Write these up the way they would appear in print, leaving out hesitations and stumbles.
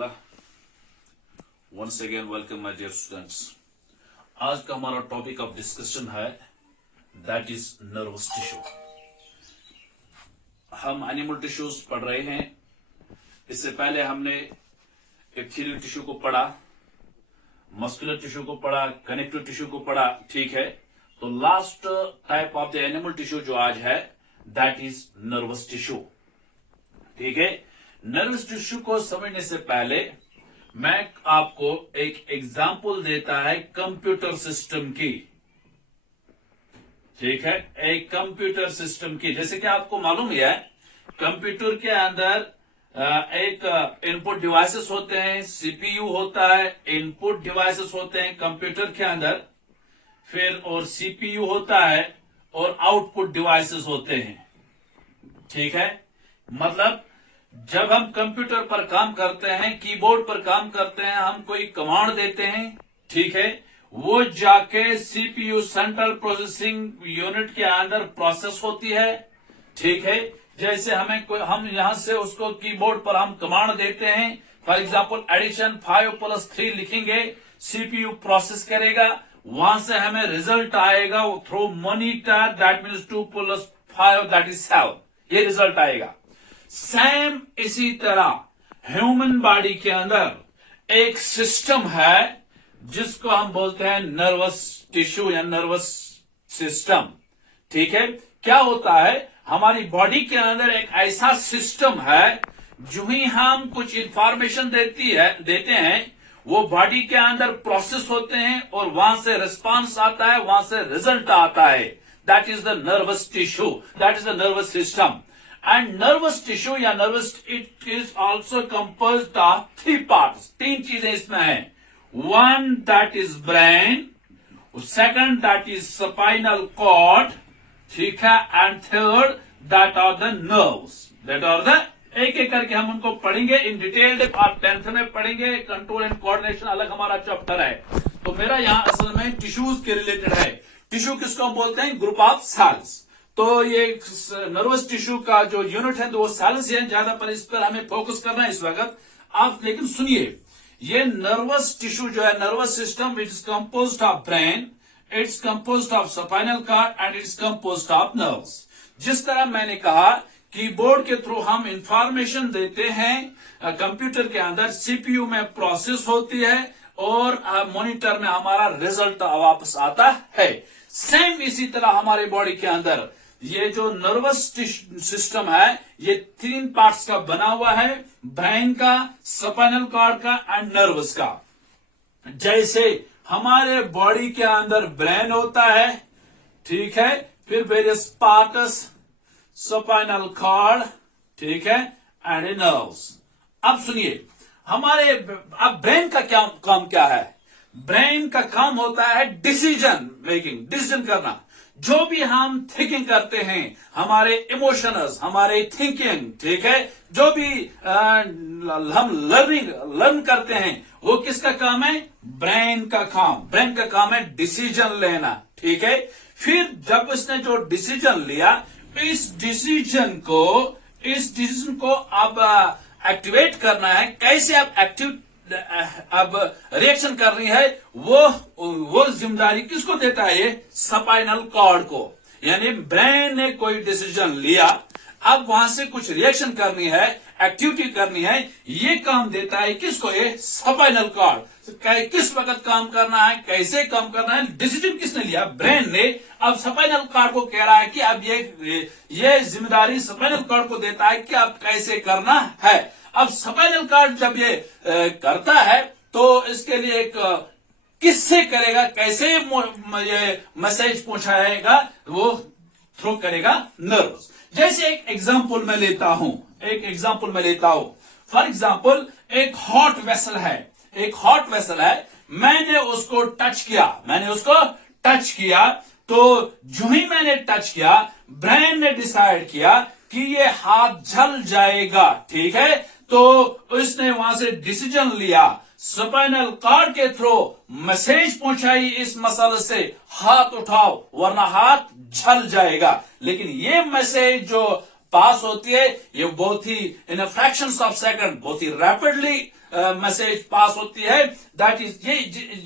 इंशाल्लाह। Once again welcome my dear students. आज का हमारा टॉपिक ऑफ डिस्कशन है दैट इज नर्वस टिश्यू। हम एनिमल टिश्यूज पढ़ रहे हैं। इससे पहले हमने एपिथेलियल टिश्यू को पढ़ा, मस्कुलर टिश्यू को पढ़ा, कनेक्टिव टिश्यू को पढ़ा, ठीक है। तो last type of the animal tissue जो आज है दैट इज नर्वस टिश्यू, ठीक है। नर्वस टिश्यू को समझने से पहले मैं आपको एक एग्जांपल देता है कंप्यूटर सिस्टम की, ठीक है। एक कंप्यूटर सिस्टम की, जैसे कि आपको मालूम है कंप्यूटर के अंदर एक इनपुट डिवाइसेस होते हैं, सीपीयू होता है, इनपुट डिवाइसेस होते हैं कंप्यूटर के अंदर, फिर और सीपीयू होता है और आउटपुट डिवाइसेस होते हैं, ठीक है। मतलब जब हम कंप्यूटर पर काम करते हैं, कीबोर्ड पर काम करते हैं, हम कोई कमांड देते हैं, ठीक है, वो जाके सीपीयू सेंट्रल प्रोसेसिंग यूनिट के अंदर प्रोसेस होती है, ठीक है। जैसे हम यहां से उसको कीबोर्ड पर हम कमांड देते हैं, फॉर एग्जांपल एडिशन 5 + 3 लिखेंगे, सीपीयू प्रोसेस करेगा, वहां से हमें रिजल्ट आएगा through monitor, that means 2 + 5 that is 7, ये रिजल्ट आएगा। सेम इसी तरह ह्यूमन बॉडी के अंदर एक सिस्टम है जिसको हम बोलते हैं नर्वस टिश्यू या नर्वस सिस्टम, ठीक है। क्या होता है, हमारी बॉडी के अंदर एक ऐसा सिस्टम है, जो ही हम कुछ इंफॉर्मेशन देते हैं, वो बॉडी के अंदर प्रोसेस होते हैं और वहां से रिस्पांस आता है, वहां से रिजल्ट आता है। That is the nervous tissue, that is the nervous system. And nervous tissue या nervous, it is also composed of 3 parts. 3 चीजें इसमें हैं। One that is brain, second that is spinal cord, ठीक है, and third that are the nerves. That are the, एक एक करके हम उनको पढ़ेंगे इन डिटेल्ड, आप 10th में पढ़ेंगे। कंट्रोल एंड कोऑर्डिनेशन अलग हमारा चैप्टर है। तो मेरा यहाँ असल में टिश्यूज के रिलेटेड है। टिश्यू किसको हम बोलते हैं? Group of cells. तो ये नर्वस टिश्यू का जो यूनिट है तो वो सेल्स है, ज्यादा पर इस पर हमें फोकस करना है इस वक्त आप। लेकिन सुनिए, ये नर्वस टिश्यू जो है, nervous system, it is composed of brain, it's composed of spinal cord and it's composed of nerves. जिस तरह मैंने कहा कीबोर्ड के थ्रू हम इंफॉर्मेशन देते हैं कंप्यूटर के अंदर, सीपीयू में प्रोसेस होती है और मॉनिटर में हमारा रिजल्ट वापस आता है। सेम इसी तरह हमारे बॉडी के अंदर ये जो नर्वस सिस्टम है, ये 3 पार्ट्स का बना हुआ है, ब्रेन का, स्पाइनल कॉर्ड का एंड नर्वस का। जैसे हमारे बॉडी के अंदर ब्रेन होता है, ठीक है, फिर वेरियस पार्ट्स, स्पाइनल कॉर्ड, ठीक है, एंड नर्व्स। अब सुनिए, हमारे अब ब्रेन का क्या काम क्या है? ब्रेन का काम होता है डिसीजन मेकिंग, डिसीजन करना। जो भी हम थिंकिंग करते हैं, हमारे इमोशंस, हमारे थिंकिंग, ठीक है, जो भी हम लर्न करते हैं, वो किसका काम है? ब्रेन का काम। ब्रेन का काम है डिसीजन लेना, ठीक है। फिर जब उसने जो डिसीजन लिया, इस डिसीजन को अब एक्टिवेट करना है। कैसे अब रिएक्शन कर रही है, वो जिम्मेदारी किसको देता है? ये स्पाइनल कॉर्ड को। यानी ब्रेन ने कोई डिसीजन लिया, अब वहां से कुछ रिएक्शन करनी है, एक्टिविटी करनी है, ये काम देता है किसको? ये स्पाइनल कॉर्ड। किस वक्त काम करना है, कैसे काम करना है, डिसीजन किसने लिया? ब्रेन ने। अब स्पाइनल कॉर्ड को कह रहा है कि अब ये जिम्मेदारी स्पाइनल कॉर्ड को देता है कि अब कैसे करना है। अब स्पाइनल कॉर्ड जब ये करता है तो इसके लिए एक किससे करेगा, कैसे ये मैसेज पहुंचाएगा? वो थ्रू करेगा नर्व्स। जैसे एक एग्जांपल मैं लेता हूं, फॉर एग्जांपल एक हॉट वेसल है, मैंने उसको टच किया, तो जो ही मैंने टच किया, ब्रेन ने डिसाइड किया कि ये हाथ जल जाएगा, ठीक है। तो उसने वहां से डिसीजन लिया, स्पाइनल कॉर्ड के थ्रू मैसेज पहुंचाई इस मसल से, हाथ उठाओ वरना हाथ जल जाएगा। लेकिन ये मैसेज जो पास होती है, ये बहुत ही इन फ्रैक्शंस ऑफ सेकंड, बहुत ही रैपिडली मैसेज पास होती है। दैट इज ये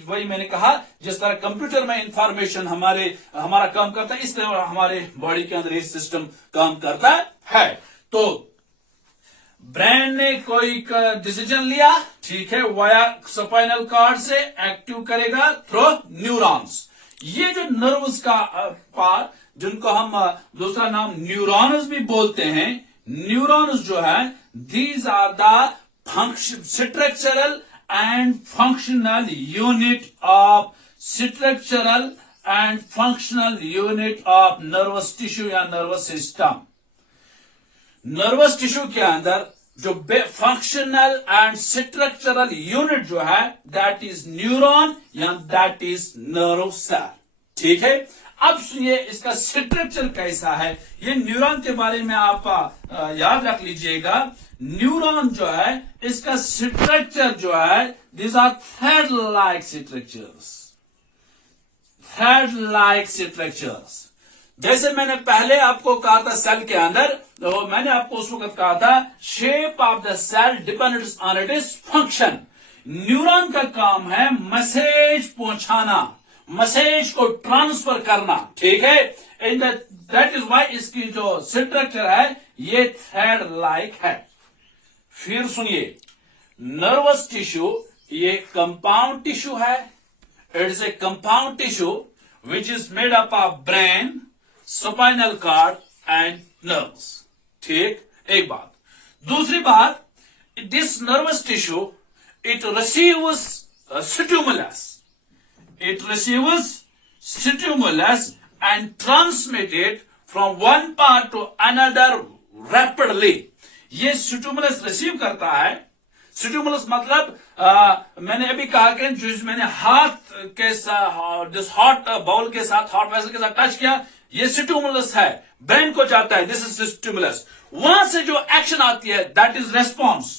वही मैंने कहा, जिस तरह कंप्यूटर में इंफॉर्मेशन हमारा काम करता है, इस तरह हमारे बॉडी के अंदर ये सिस्टम काम करता है। तो ब्रेन ने कोई डिसीजन लिया, ठीक है, वाया स्पाइनल कॉर्ड से एक्टिव करेगा थ्रू न्यूरॉन्स। ये जो नर्व्स का पार्ट, जिनको हम दूसरा नाम न्यूरॉन्स भी बोलते हैं, न्यूरॉन्स जो है, these are the structural and functional unit of nervous tissue या नर्वस सिस्टम। नर्वस टिश्यू के अंदर जो फंक्शनल एंड स्ट्रक्चरल यूनिट जो है, दैट इज न्यूरॉन या दैट इज नर्व सेल, ठीक है। अब सुनिए इसका स्ट्रक्चर कैसा है। ये न्यूरॉन के बारे में आप याद रख लीजिएगा। न्यूरॉन जो है, इसका स्ट्रक्चर जो है, these are thread like structures, thread like structures. जैसे मैंने पहले आपको कहा था सेल के अंदर, तो मैंने आपको उस वक्त कहा था shape of the cell depends on its function. Neuron का काम है मैसेज पहुंचाना, मैसेज को ट्रांसफर करना, ठीक है। दैट इज वाई इसकी जो स्ट्रक्चर है ये थ्रेड लाइक है। फिर सुनिए, नर्वस टिश्यू ये कंपाउंड टिश्यू है। It is a compound tissue which is made up of brain, spinal cord and nerves, ठीक, एक बात। दूसरी बात, this nervous tissue it receives stimulus, it receives stimulus and transmit it from one part to another rapidly। ये stimulus receive करता है। Stimulus मतलब मैंने अभी कहा कि जो मैंने हाथ के साथ, जिस हॉट बाउल के साथ, हॉट वेसल के साथ टच किया, ये स्टिमुलस है, ब्रेन को जाता है, दिस इज स्टिमुलस। वहां से जो एक्शन आती है, that is response,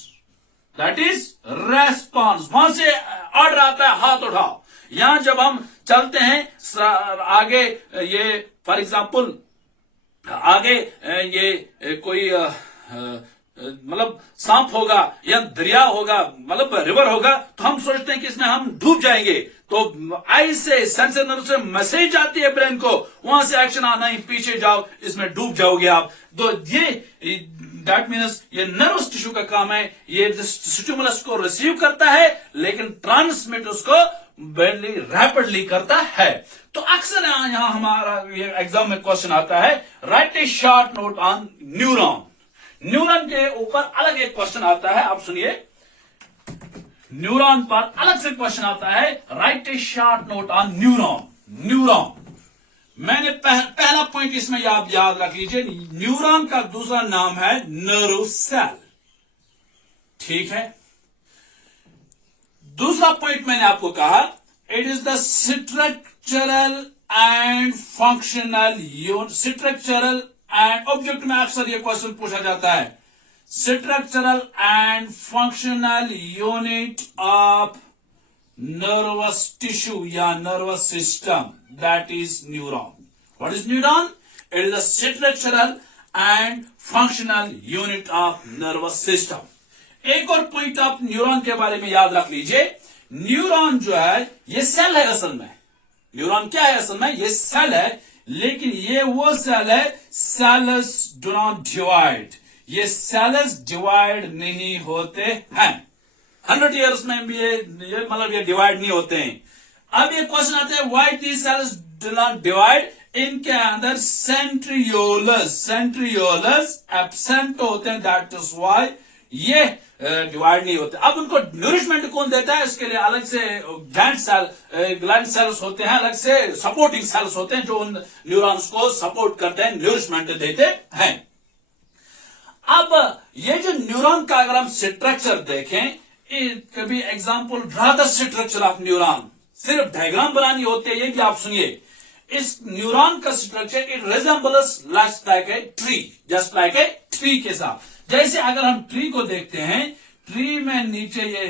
that is response. वहां से ऑर्डर आता है हाथ उठाओ। यहां जब हम चलते हैं आगे, ये फॉर एग्जाम्पल आगे ये कोई मतलब सांप होगा या दरिया होगा, मतलब रिवर होगा, तो हम सोचते हैं कि इसमें हम डूब जाएंगे। तो आई से, सेंसर नर्व से मैसेज आती है ब्रेन को, वहां से एक्शन आना ही, पीछे जाओ, इसमें डूब जाओगे आप। तो ये दैट मीन्स ये नर्वस टिश्यू का काम है, ये स्टिमुलस को रिसीव करता है लेकिन ट्रांसमिट उसको रैपिडली करता है। तो अक्सर यहां हमारा ये एग्जाम में क्वेश्चन आता है, right a short note on neuron. Neuron के ऊपर अलग एक क्वेश्चन आता है, आप सुनिए। न्यूरॉन पर अलग से क्वेश्चन आता है, right a short note on neuron. Neuron, मैंने पहला पॉइंट इसमें याद रख लीजिए, न्यूरॉन का दूसरा नाम है नर्व सेल, ठीक है। दूसरा पॉइंट मैंने आपको कहा, it is the structural and functional unit. Structural and, object में अक्सर ये क्वेश्चन पूछा जाता है, structural and functional unit of nervous tissue या nervous system, that is neuron. What is neuron? It is the structural and functional unit of nervous system. एक और point आप न्यूरॉन के बारे में याद रख लीजिए, न्यूरॉन जो है ये सेल है असल में। न्यूरॉन क्या है असल में? ये सेल है, लेकिन ये वो सेल है, सेल्स डू नॉट डिवाइड। ये सेल्स डिवाइड नहीं होते हैं। 100 ईयर्स में भी ये मतलब ये डिवाइड नहीं होते हैं। अब ये क्वेश्चन आता है, why these cells do not divide? इनके अंदर सेंट्रियोलस एब्सेंट होते हैं, दैट इज व्हाई ये डिवाइड नहीं होते। अब उनको नरिशमेंट कौन देता है? इसके लिए अलग से ग्लैंड सेल्स होते हैं, अलग से सपोर्टिंग सेल्स होते हैं जो उन न्यूरॉन्स को सपोर्ट करते हैं, नरिशमेंट देते हैं। अब ये जो न्यूरॉन का अगर हम स्ट्रक्चर देखें, कभी example draw the structure of neuron, सिर्फ डायग्राम बनानी होती है, ये भी आप सुनिए। इस न्यूरॉन का structure it resembles just like a tree, just like a tree के साथ। जैसे अगर हम ट्री को देखते हैं, ट्री में नीचे ये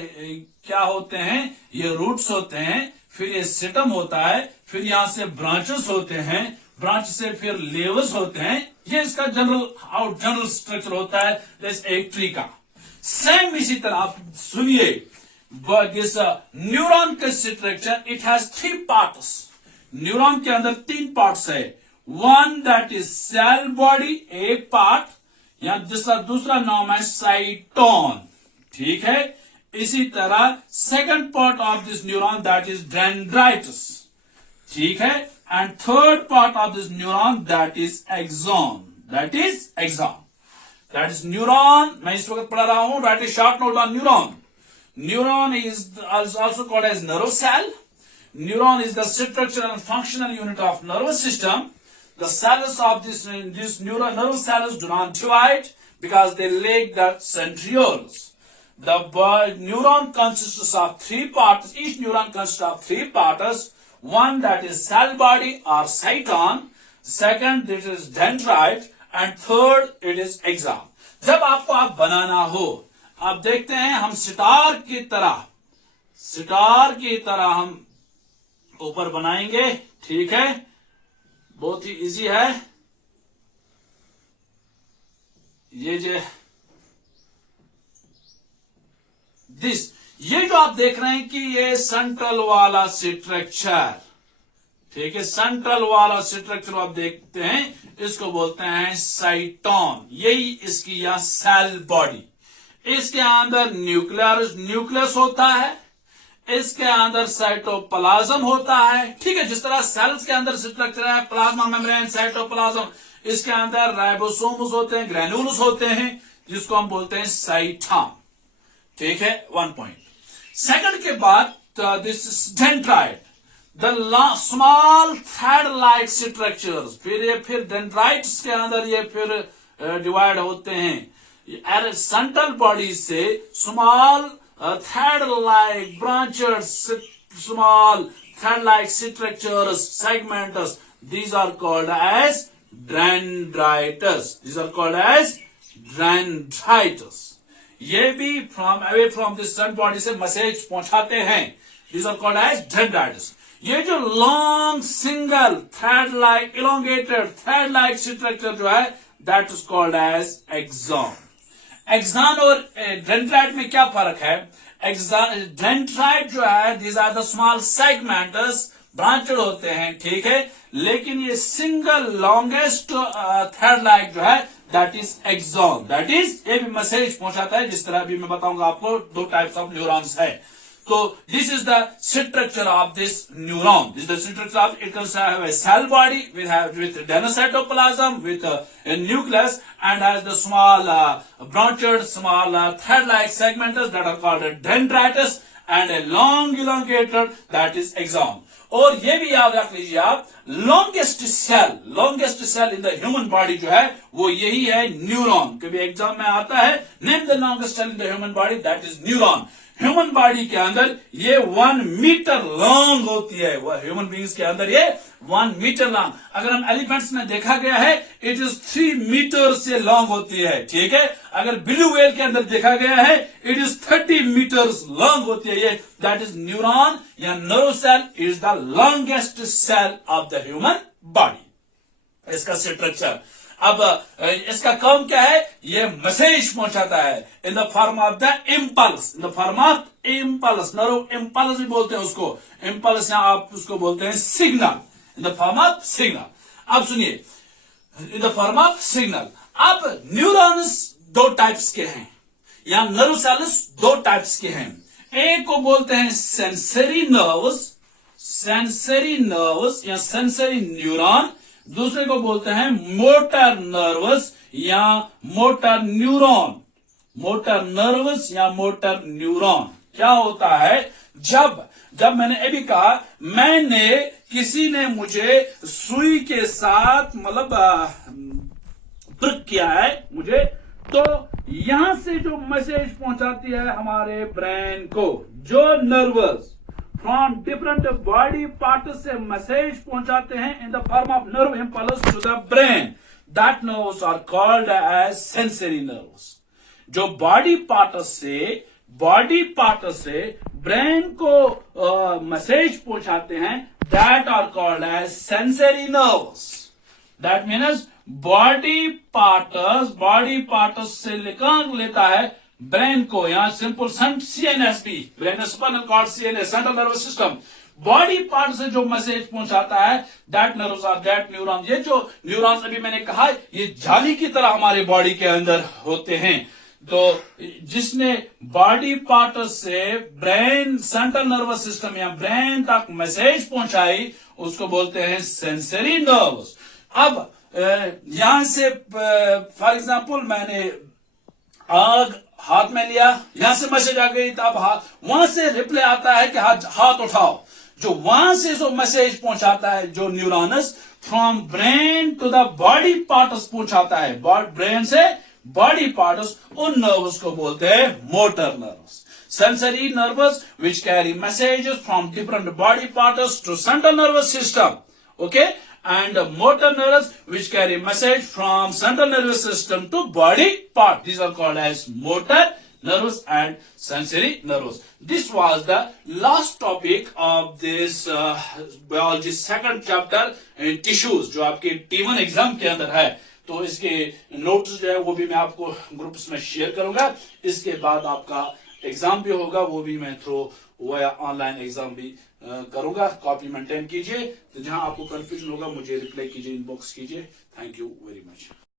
क्या होते हैं? ये रूट्स होते हैं, फिर ये स्टेम होता है, फिर यहां से ब्रांचेस होते हैं, ब्रांच से फिर लेवल्स होते हैं। ये इसका जनरल स्ट्रक्चर होता है जैसे एक ट्री का। सेम इसी तरह आप सुनिए, दिस न्यूरॉन का structure it has 3 parts. Neuron के अंदर 3 पार्ट्स है। One that is cell body, एक पार्ट, या दूसरा नाम है साइटोन, ठीक है। इसी तरह second part of this neuron that is dendrites, ठीक है। And third part of this neuron that is axon, that is axon, that is neuron. मैं इस वक्त पढ़ा रहा हूं, write a short note on neuron. Neuron is also called as nerve cell. Neuron is the structural and functional unit of nervous system. The cells of this nerve cells do not divide because they lack the centrioles. The neuron consists of 3 parts. Each neuron consists of 3 parts. One that is cell body or cyton. Second, this is dendrite. And third, it is axon. जब आपको आप बनाना हो, आप देखते हैं हम सितार की तरह हम ऊपर बनाएंगे, ठीक है। बहुत ही इजी है ये जो आप देख रहे हैं कि ये सेंट्रल वाला स्ट्रक्चर, ठीक है, सेंट्रल वाला स्ट्रक्चर आप देखते हैं, इसको बोलते हैं साइटोन। यही इसकी या सेल बॉडी। इसके अंदर न्यूक्लियस होता है, इसके अंदर साइटोप्लाज्म होता है, ठीक है। जिस तरह सेल्स के अंदर स्ट्रक्चर है, प्लाज्मा मेम्ब्रेन, साइटोप्लाज्म, इसके अंदर राइबोसोम्स होते हैं, ग्रेन्यूल्स होते हैं, जिसको हम बोलते हैं साइटोन, ठीक है। 1 पॉइंट। सेकंड के बाद this dendrite, the small thread like structures. फिर डेंड्राइट्स के अंदर ये फिर डिवाइड होते हैं सेंट्रल बॉडी से small thread like branches, small thread like structures, segments, these are called as dendrites. These are called as dendrites. ये भी away from this cell body से मैसेज पहुंचाते हैं। These are called as dendrites. ये जो long single thread like elongated thread like structure जो है, that is called as axon. Axon और डेंड्राइट में क्या फर्क है? डेंड्राइट जो है, these are the small segments, branched होते हैं, ठीक है। लेकिन ये सिंगल लॉन्गेस्ट थ्रेड लाइक जो है, that is axon. That is ये भी मैसेज पहुंचाता है, जिस तरह अभी मैं बताऊंगा आपको 2 टाइप्स ऑफ न्यूरॉन्स है। So this is the structure of this neuron. This is the structure of it. Can have a cell body with adenocytoplasm with a nucleus and has the small branched, small thread-like segments that are called dendrites and a long elongated that is axon. और ये भी याद रख लीजिए आप, longest cell in the human body जो है वो यही है न्यूरॉन। कभी एग्जाम में आता है, name the longest cell in the human body, that is neuron. Human body के अंदर ये 1 मीटर लॉन्ग होती है। वह ह्यूमन बींग्स के अंदर ये 1 मीटर लॉन्ग। अगर हम एलिफेंट्स में देखा गया है, इट इज 3 मीटर से लॉन्ग होती है, ठीक है। अगर ब्लू व्हेल के अंदर देखा गया है, इट इज 30 मीटर्स लॉन्ग होती है। ये दैट इज न्यूरॉन या nerve cell is the longest cell of the human body. इसका स्ट्रक्चर, अब इसका काम क्या है? ये मैसेज पहुंचाता है in the form of the impulse, in the form of impulse. Nerve impulse भी बोलते हैं उसको, इम्पल्स या आप उसको बोलते हैं signal, in the form of signal. अब सुनिए, इन द फॉर्म ऑफ सिग्नल। अब न्यूरॉन्स 2 टाइप्स के हैं, या नर्व सेल्स 2 टाइप्स के हैं। एक को बोलते हैं सेंसरी नर्व्स या सेंसरी न्यूरॉन, दूसरे को बोलते हैं मोटर नर्वस या मोटर न्यूरॉन। मोटर नर्वस या मोटर न्यूरॉन क्या होता है? जब मैंने अभी कहा, किसी ने मुझे सुई के साथ मतलब प्रिक किया है मुझे, तो यहां से जो मैसेज पहुंचाती है हमारे ब्रेन को, जो nerves from different body part से मैसेज पहुंचाते हैं in the form of nerve impulse to the brain, that nerves are called as sensory nerves. जो बॉडी पार्ट से ब्रेन को मैसेज पहुंचाते हैं, that are called as sensory nerves. That means body parts से निकाल लेता है ब्रेन को, यहाँ सिंपल CNS भी, brain spinal cord, CNS central nervous system, body part से जो मैसेज पहुंचाता है, that nerves are that neuron. ये जो न्यूरॉन्स अभी मैंने कहा ये जाली की तरह हमारे बॉडी के अंदर होते हैं। तो जिसने बॉडी पार्ट से ब्रेन, सेंट्रल नर्वस सिस्टम या ब्रेन तक मैसेज पहुंचाई, उसको बोलते हैं सेंसरी नर्व्स। अब यहां से फॉर एग्जांपल मैंने आग हाथ में लिया, यहां से मैसेज आ गई, तब वहां से रिप्लाई आता है कि हाथ उठाओ। जो वहां से जो मैसेज पहुंचाता है, जो neurons from brain to the body parts पहुंचाता है, ब्रेन से बॉडी पार्ट्स, उन नर्व्स को बोलते हैं motor nerves. Sensory nerves which carry messages from different body parts to central nervous system, okay, and motor nerves which carry message from central nervous system to body part. These are called as motor nerves and sensory nerves. This was the last topic of this biology second chapter, tissues, जो आपके T1 exam के अंदर है। तो इसके notes जो है वो भी मैं आपको ग्रुप्स में शेयर करूंगा। इसके बाद आपका एग्जाम भी होगा, वो भी मैं थ्रू या ऑनलाइन एग्जाम भी करूंगा। कॉपी मेंटेन कीजिए, तो जहां आपको कंफ्यूजन होगा मुझे रिप्लाई कीजिए, इनबॉक्स कीजिए। Thank you very much.